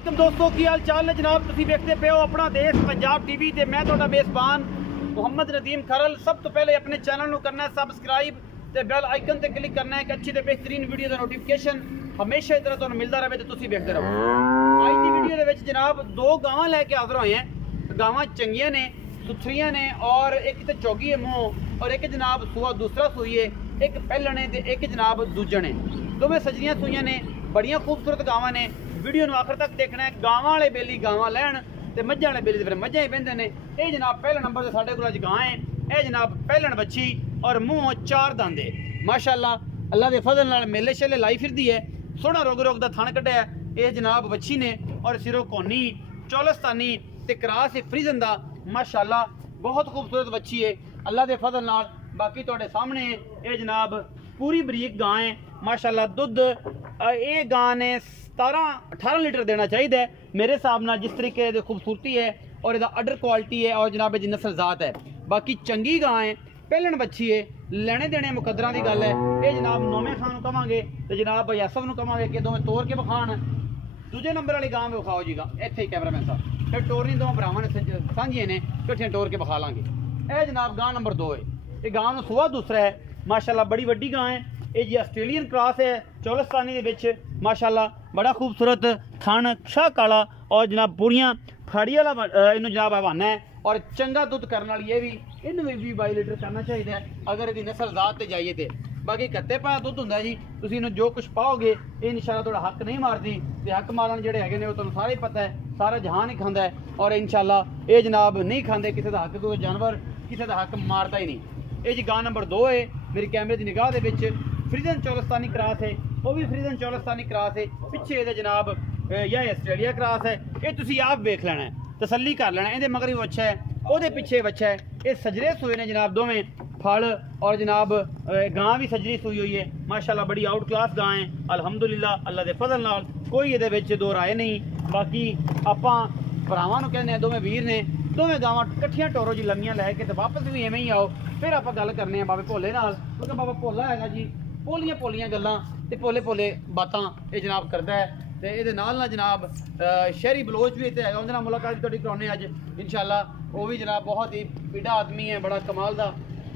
वालेकुम दोस्तों की हाल चाल है जनाब। तुसीं देखते पे हो अपना देश पंजाब टीवी ते मैं तुहाडा मेज़बान मुहम्मद नदीम खरल। सब तो पहले अपने चैनल को करना है सबसक्राइब ते बैल आइकन ते क्लिक करना है कि अच्छी ते बेहतरीन वीडियो का नोटिफिकेशन हमेशा इस तरह तुहानूं मिलता रहे तो तुसीं देखते रहो। अज की वीडियो दे विच जनाब दो गावां लैके हाज़र होए हैं। गावां चंगियां ने, सुथरियां ने और एक तो चौगी है मूँह और एक जनाब सूआ दूसरा सूई है, एक पहलण है ते एक जनाब दूजण है। दोवें सजरियां सूइयां ने, बड़ियां खूबसूरत गावां ने। वीडियो नूं आखिर तक देखना है। गावां वाले बेली गावां लैण ते मज्झां वाले बेली ते फिर मज्झां ही बहिंदे ने। ये जनाब पहले नंबर ते साडे कोल अज गां है। ये जनाब पहलण बच्ची और मूँह चार दांदे माशाअल्लाह अल्लाह दे फजल नाल मेले शेले लाई फिरदी है। सोहना रोग रोग दा थण कड्ढिया ये जनाब बच्ची ने और सिरों कोनी चौलस्तानी ते क्रास है फ्रीजन दा माशाअल्लाह बहुत खूबसूरत बच्ची है अल्लाह दे फजल नाल। बाकी तुहाडे सामने ये जनाब पूरी बरीक गां है माशाअल्लाह। दुध ये गां ने 17-18 लीटर देना चाहिए मेरे हिसाब नाल, जिस तरीके की खूबसूरती है और इसका अडर क्वालिटी है और जनाब जी नस्ल जात है। बाकी चंगी गां है, पहलण बच्ची है, लेने देने मुकदरा की गल है। ये जनाब नौमे खान कहांगे तो जनाब यासफ नूं कहांगे कि दोवें तोड़ के विखाण। दूजे नंबर वाली गां विखाओ जी, गां इत्थे ही कैमरामैन साहब फिर टोरनी दोवें भरावां ने सांझियां ने कट्ठियां टोर के विखा लांगे। यह जनाब गां नंबर 2 है। ये गां नूं सूआ दूसरा है माशाअल्लाह, बड़ी वड्डी गां है। ये जी आस्ट्रेलियन क्रॉस है चौलस्तानी दे विच माशाअल्लाह, बड़ा खूबसूरत थण शाह काला और जनाब पूरियां फाड़ी वाला इन्हूं जनाब हवाना है और चंगा दुध करने वाली ये भी इन्हूं भी 22 लीटर करना चाहिए अगर इसकी नस्ल जात ते जाइए तो। बाकी कत्ते पाया दुध हुंदा जी, तुसीं इन्हूं जो कुछ पाओगे ये इंशाअल्लाह तुहाडा हक नहीं मारदी ते हक मारन जिहड़े हैगे ने वो तुहानूं सारा ही पता है, सारा जहान ही खांदा है और इंशाअल्लाह ये जनाब नहीं खांदे किसी का हक, कोई जानवर किसी का हक मारता ही नहीं। ये जी गां नंबर 2 है मेरी कैमरे की निगाह दे विच। फ्रीजन चौलस्तानी क्रॉस है, वो भी फ्रीजन चौलस्तानी क्रॉस है। पिछे ये जनाब यह आस्ट्रेलिया क्रॉस है। ये तुसीं आप वेख लेना है, तसल्ली कर लेना। ये मगर भी बच्चा है, वो पिछे बच्चा है। ये सजरे सूए ने जनाब दोवें फल और जनाब गां भी सजरी सूई हुई है माशाअल्लाह। बड़ी आउट क्लास गां है अल्हम्दुलिल्लाह अल्लाह दे फजल नाल, कोई ये विच दो राय नहीं। बाकी आपां भरावां नूं कहने दोवें वीर ने, दोवें गावां कट्ठियां टोरो जी लंगियां लैके ते वापस भी इवें ही आओ। फिर आप गल करने बाबे भोले नाल, क्योंकि बाबा भोला है जी भोलियां भोलियां गल्लां ते भोले भोले बातां ये जनाब करदा है। तो ये नाल जनाब शहरी बलोच भी इतने है, उनके नाल मुलाकात भी तुहाडी कराउने अज इंशाअल्लाह। वो भी जनाब बहुत ही पीढ़ा आदमी है, बड़ा कमाल दा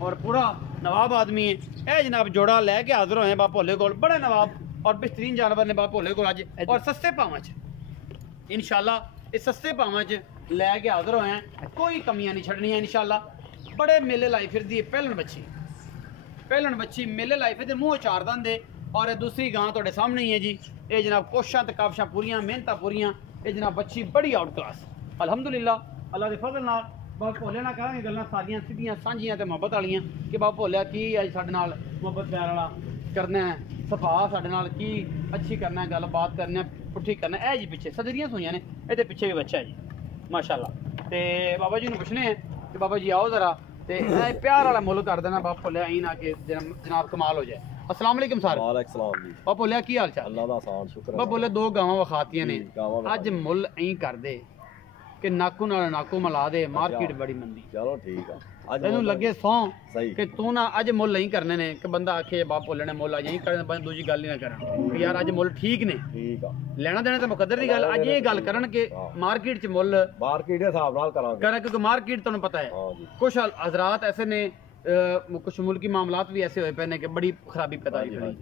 और पूरा नवाब आदमी है। यह जनाब जोड़ा लैके हाजिर होए बाबा भोले कोल, बड़ा नवाब और बेहतरीन जानवर ने बाबा भोले कोल अज और सस्ते भावां च इंशाअल्लाह। इस सस्ते भावां च लैके हाजिर होए हैं, कोई कमियां नहीं छड्डनियां इंशाअल्लाह। बड़े मेले लाई फिरदी है पहलण बच्ची, पहलण बच्ची मेले लाई फिरदी मूँह चार दंदे। और दूसरी गां तुहाडे सामने ही है जी, ये जनाब कोशां ते काबशां पूरियां मेहनतां पूरियां। ये जनाब बच्ची बड़ी आउट क्लास अल्हम्दुलिल्लाह अल्लाह दे फजल नाल। बाबा भोले नाल करांगे गल्लां सारियां सीधियां सांझियां ते मुहब्बत वालियां कि बाबा भोलिया की अज साडे नाल मुहब्बत प्यार वाला करना है, सफा साडे नाल की अच्छी करना है, गल बात करना है, पुट्ठी करना है। जी पिछे सजरियां सूइयां ने, ये पिछे भी बच्चा है जी माशाअल्लाह। ते बाबा जी नूं पुछने हैं कि बाबा जी आओ जरा ते प्यार वाला मुल कर देना बाबा भोलिया, आई ना कि जनाब कमाल हो जाए। अस्सलाम वालेकुम सर। वालेकुम सलाम जी। बाबा भोलिया की हाल चाल? अल्लाह दा आसान शुक्र है। बाबा भोलिया दो गावां वखातियां ने अज मुल ऐं कर दे कि नाकू नाल नाकू मिला दे, मार्केट बड़ी मंदी। चलो ठीक है, अज तेनू लगे सौ सही कि तू ना अज मुल नहीं करने ने कि बंदा आखे बाबा भोले ने मुल अज नहीं करने, दूजी गल ही ना करन यार अज मुल ठीक ने, ठीक है लेना देना तो मुकद्दर दी गल। अज ये गल करन कि मार्केट च मुल मार्केट के हिसाब नाल करांगे करें, क्योंकि मार्केट तुहानू पता है कुछ हजरात ऐसे ने, कुछ मुल्की मामलात भी ऐसे होए पे ने कि बड़ी खराबी पैदा हुई पई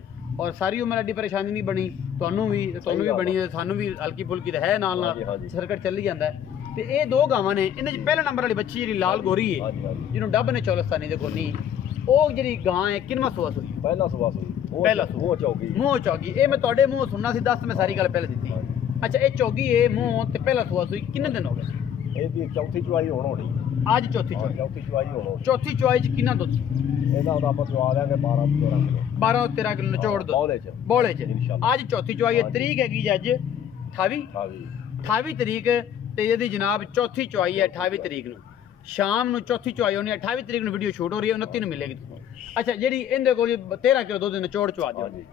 और सारी उम्र एडी परेशानी नहीं बनी, तुहानू भी बनी है, सानू भी हल्की फुल्की तो है, नाल नाल सर्कट चली जाता है। तो ये दो गावां ने, इन्हें पहले नंबर वाली बच्ची जी लाल गोरी है जिन्होंने डब ने चौलस्तानी दे कोनी, वो जी गां है किनवा सूआ सूई? पहला सूआ सूई, पहला मूंह चौगी, मूंह चौगी। ये मैं तुहाडे मूंह सुनना सी, दस मैं सारी गल पहले दी। अच्छा ये चौगी है मूंह ते पहला सूआ सूई, किन्ने दिन हो गए? ਇਹਦੀ ਚੌਥੀ ਚੁਆਈ ਹੋਣ ਹੋਣੀ, आज चौथी चौई। ਚੌਥੀ ਚੁਆਈ ਹੋਣ चौथी चौई च किन्ना दुध? ਇਹਦਾ ਉਹਦਾ ਆਪਾਂ ਚੁਆ ਦਿਆਂਗੇ 12-13 ਕਿਲੋ, 12-13 किलो निचोड़ दो ਬੌਲੇ ਚ बोले च। इंशाअल्लाह। आज चौथी चौई है, तरीक हैगी अज 28 तरीक ते यदि जनाब चौथी चौई है 28 तरीक नूं शाम नूं चौथी चौई होनी, 28 तरीक नूं वीडियो शूट हो रही है, 29 नूं मिलेगी तुहानूं। अच्छा जी इहदे कोल 13 किलो दुध निचोड़ चवा दिओ।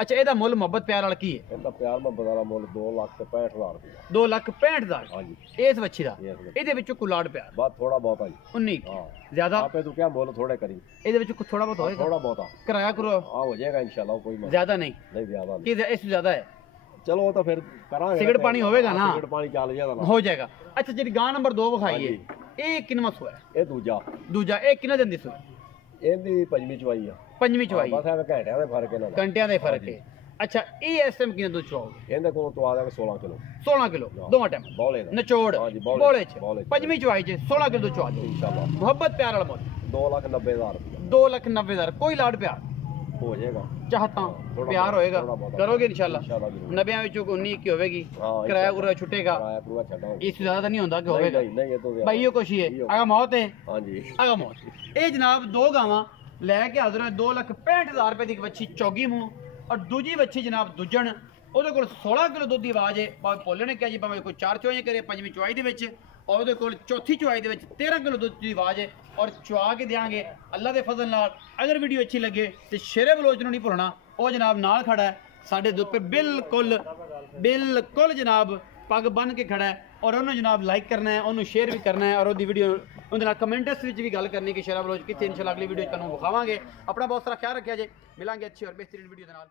अच्छा ਇਹਦਾ ਮੁੱਲ ਮੁਹੱਬਤ ਪਿਆਰ ਵਾਲਾ ਕੀ ਹੈ? ਇਹਦਾ ਪਿਆਰ ਮੁਹੱਬਤ ਵਾਲਾ ਮੁੱਲ 2,65,000 ਰੁਪਏ। 2,65,000 ਹਾਂਜੀ ਇਸ ਬੱਚੀ ਦਾ। ਇਹਦੇ ਵਿੱਚੋਂ ਕੁਲਾੜ ਪਿਆਰ ਬਾਤ ਥੋੜਾ ਬਹੁਤਾ ਜੀ 19 ਜ਼ਿਆਦਾ ਆਪੇ ਤੂੰ ਕਿਹਾ ਮੁੱਲ ਥੋੜੇ ਕਰੀ, ਇਹਦੇ ਵਿੱਚ ਥੋੜਾ ਬਹੁਤ ਹੋਏਗਾ, ਥੋੜਾ ਬਹੁਤਾ ਕਿਰਾਇਆ ਕਰੋ ਆ ਹੋ ਜਾਏਗਾ इंशाल्लाह, कोई मसला ज्यादा नहीं नहीं, ज्यादा नहीं कि इससे ज्यादा है ਚਲੋ ਉਹ ਤਾਂ ਫਿਰ ਕਰਾਂਗੇ ਸਿਗਰਟ ਪਾਣੀ ਹੋਵੇਗਾ ਨਾ ਸਿਗਰਟ ਪਾਣੀ ਚੱਲ ਜਾਦਾ ਨਾ ਹੋ ਜਾਏਗਾ ਅੱਛਾ ਜਿਹੜੀ ਗਾਂ ਨੰਬਰ 2 ਵਿਖਾਈ ਹੈ ਇਹ ਕਿੰਨਾ ਸੂਆ ਹੈ ਇਹ ਦੂਜਾ ਇਹ ਕਿੰਨਾ ਦਿਨ ਦੀ ਸੂਆ ਇਹਦੀ ਪੰਜਵੀਂ ਚਵਾਈ ਆ ਪੰਜਵੀਂ ਚਵਾਈ ਬਸ ਐਵੇਂ ਘੰਟਿਆਂ ਦੇ ਫਰਕ ਇਹਨਾਂ ਦਾ ਘੰਟਿਆਂ ਦੇ ਫਰਕ ਹੈ ਅੱਛਾ ਇਹ ਇਸ ਟਾਈਮ ਕਿੰਨਾ ਦੁੱਧ ਚਵਾਓਗੇ ਇਹਦੇ ਕੋਲ ਤੋਂ ਆ ਜਾਗਾ 16 ਕਿਲੋ 16 ਕਿਲੋ ਦੋਵਾਂ ਟਾਈਮ ਬੋਲੇ ਦਾ ਨਿਚੋੜ ਹਾਂਜੀ, ਬੋਲੇ ਚ ਬੋਲੇ ਚ। ਪੰਜਵੀਂ ਚਵਾਈ ਚ 16 ਕਿਲੋ ਦੁੱਧ ਚਵਾ ਦਿਓ ਇਨਸ਼ਾਅੱਲਾ ਮੁਹੱਬਤ ਪਿਆਰ ਵਾਲਾ ਮੁੱਲ 2,90,000 ਰੁਪਏ 2,90,000 ਕੋਈ ਲਾਡ ਪਿਆਰ ਹੋ ਜਾਏਗਾ ਚਾਹਤਾ ਥੋੜ੍ਹਾ ਪਿਆਰ ਬਹੁਤ, ਹੋਏਗਾ ਥੋੜ੍ਹਾ ਬਹੁਤ। ਕਰੋਗੇ ਇਨਸ਼ਾਅੱਲਾ ਇਨਸ਼ਾਅੱਲਾ ਜ਼ਰੂਰ। ਨਬਿਆਂ ਵਿੱਚੋਂ 19 ਕੀ ਹੋਵੇਗੀ ਹਾਂ, ਕਿਰਾਇਆ ਕੁਰਾ ਛੁੱਟੇਗਾ ਕਿਰਾਇਆ ਪੂਰਾ ਛੱਡਾਂਗੇ ਇਸ ਤੋਂ ਜ਼ਿਆਦਾ ਤਾਂ ਨਹੀਂ ਹੁੰਦਾ ਕਿ ਹੋਵੇਗਾ ਨਹੀਂ ਇਹ ਤੋਂ ਜ਼ਿਆਦਾ। ਭਾਈ ਇਹ ਕੁਛ ਹੀ ਹੈ ਇਹੋ। ਅਗਾ ਮੌਤ ਹੈ ਹਾਂਜੀ ਅਗਾ ਮੌਤ ਇਹ ਜਨਾਬ ਦੋ ਗਾਵਾਂ ਲੈ ਕੇ ਹਾਜ਼ਰ ਹੈ 2,65,000 ਰੁਪਏ ਦੀ ਇੱਕ ਵੱਛੀ ਚੌਗੀ ਮੂੰਹ ਔਰ ਦੂਜੀ ਵੱਛੀ ਜਨਾਬ ਦੁੱਜਣ ਉਹਦੇ ਕੋਲ 16 ਕਿਲੋ ਦੁੱਧ ਦੀ ਆਵਾਜ਼ ਹੈ ਭਾਵੇਂ ਭੋਲੇ ਨੇ ਕਿਹਾ ਜੀ ਭਾਵੇਂ ਕੋਈ 4 ਚੁਆਈਆਂ ਕਰੇ ਪੰਜਵੀਂ ਚੁਆਈ ਦੇ ਵਿੱਚ ਔਰ ਉਹਦੇ ਕੋਲ ਚੌਥੀ ਚੁਆਈ ਦੇ ਵਿੱਚ 13 ਕਿਲੋ ਦੁੱਧ ਦੀ ਆਵਾਜ਼ ਹੈ ਔਰ ਚੁਆ ਕੇ ਦੇਾਂਗੇ ਅੱਲਾ ਦੇ ਫਜ਼ਲ ਨਾਲ ਅਗਰ ਵੀਡੀਓ ਅੱਛੀ ਲੱਗੇ ਤੇ ਸ਼ੇਰੇ ਬਲੋਚ ਨੂੰ ਨਹੀਂ ਭੁੱਲਣਾ ਉਹ ਜਨਾਬ ਨਾਲ ਖੜਾ ਹੈ ਸਾਡੇ ਦੁੱਧ ਤੇ ਬਿਲਕੁਲ ਜਨਾਬ ਪੱਗ ਬੰਨ ਕੇ ਖੜਾ ਹੈ ਔਰ ਉਹਨੂੰ ਜਨਾਬ ਲਾਈਕ ਕਰਨਾ ਹੈ ਉਹਨੂੰ ਸ਼ੇਅਰ ਵੀ ਕਰਨਾ ਹੈ ਔਰ ਉਹਦੀ ਵੀਡੀਓ ਉਹਦੇ ਨਾਲ ਕਮੈਂਟਸ ਵਿੱਚ ਵੀ ਗੱਲ ਕਰਨੀ ਕਿ ਸ਼ੇਰਾ ਬਲੋਚ ਕਿੱਥੇ ਇਨਸ਼ਾਅੱਲਾ ਅਗਲੀ ਵੀਡੀਓ ਤੁਹਾਨੂੰ ਵਿਖਾਵਾਂਗੇ ਆਪਣਾ ਬਹੁਤ ਸਾਰਾ ਖਿਆਲ ਰੱਖਿਆ ਜੇ ਮਿਲਾਂਗੇ ਅੱਛੀ ਔਰ ਬਿਹਤਰੀਨ ਵੀਡੀਓ ਦੇ ਨਾਲ